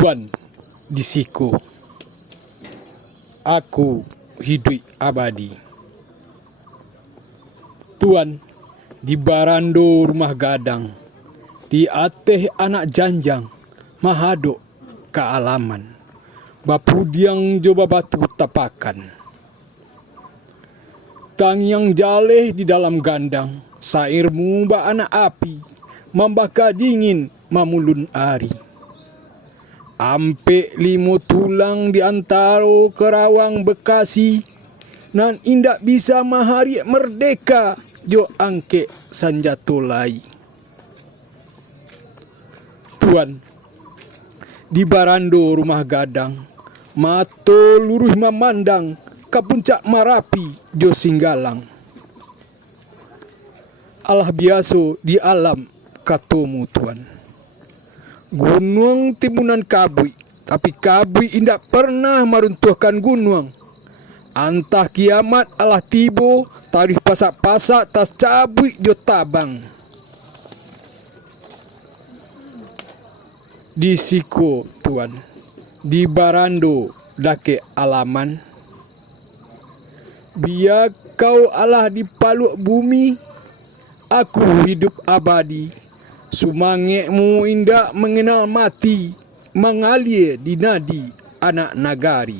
Tuan di siku, aku hidup abadi. Tuan di barando rumah gadang, di ateh anak janjang, mahadok kealaman, bapudiang joba batu tapakan. Tang yang jaleh di dalam gandang, sairmu ba anak api, membaka dingin mamulun ari. Ampe limo tulang di antaro Kerawang Bekasi, nan indak bisa mahari merdeka jo angke sanjatolai. Tuan di barando rumah gadang, mato luruh memandang ke puncak Marapi jo Singgalang. Allah biaso di alam katomu Tuan. Gunung timunan kabui, tapi kabui indak pernah meruntuhkan gunung. Antah kiamat Allah tibo, tarikh pasak-pasak tas cabui jo tabang. Di siko Tuan, di barando dake alaman. Biar kau Allah di paluk bumi, aku hidup abadi. Sumangekmu indak mengenal mati, mengalir di nadi anak nagari.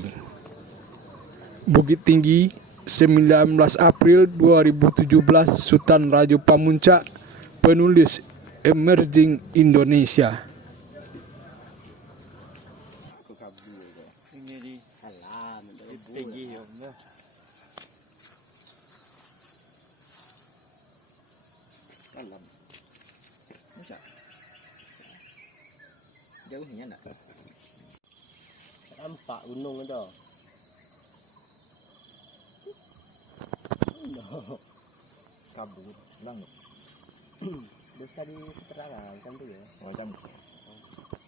Bukit Tinggi, 19 April 2017, Sultan Raja Pamuncak, penulis Emerging Indonesia. Ini di alam, tinggi ya. Alam. Masa? Jauhnya nak? Nampak gunung itu. Kabut, langit. Bisa di keterangan kan tu ya? Macam.